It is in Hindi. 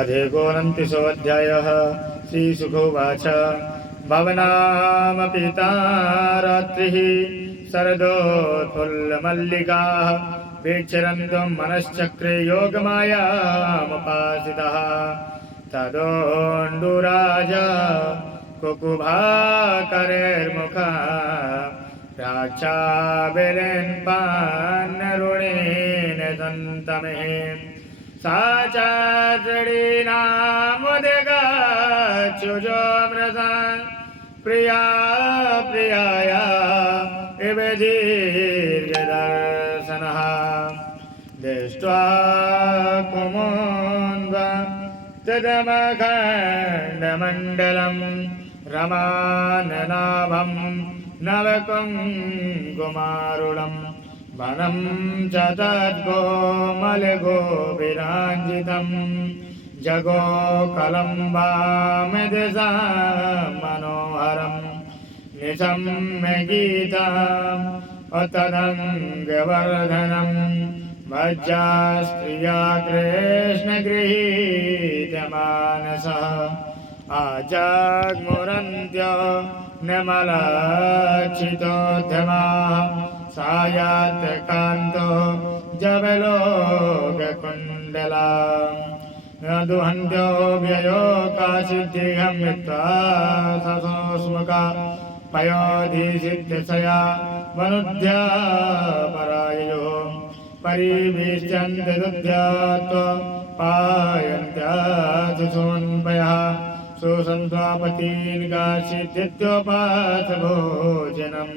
अधिकोऽनन्तिसोऽध्यायः। श्रीशुकोवाच भवनामपिता रात्रिः शरदोत्फुल्लमल्लिकाः वीक्षरन्तुं मनश्चक्रे योगमायामुपासितः। तदोण्डुराजा कुकुभाकरेर्मुखा राक्षाभिलिन्पान्नरुणेन सन्तमे सा चाद्रीनामुदगाच्युजोऽमृता प्रिया प्रियाया इव दीर्घदर्शनः दृष्ट्वा कुमुन्द तदमखण्डमण्डलं रमाननाभं नवकुङ्कुमारुणं वनं च तद्गोमलगोभिराञ्जितं जगोकलम्बामिदिशा मनोहरं निशम्य गीताम् अतदङ्गवर्धनं भज्जा स्त्रिया कृष्णगृहीतमानसः आजग्मुरन्त्यो नमलक्षितोद्यमाः सायात्कान्तो जवलोककुण्डला न दुहन्त्यो व्ययो काचिद्देहं यत्त्वा ससोस्मुका पयोधिसिद्धसया वनुद्या पराययो परिवेश्यन्ते दुद्ध्यात्वा पायन्त्या सुसोन्पयः सुसन्त्वापतीन् काचिद्दित्योपासभोजनम्।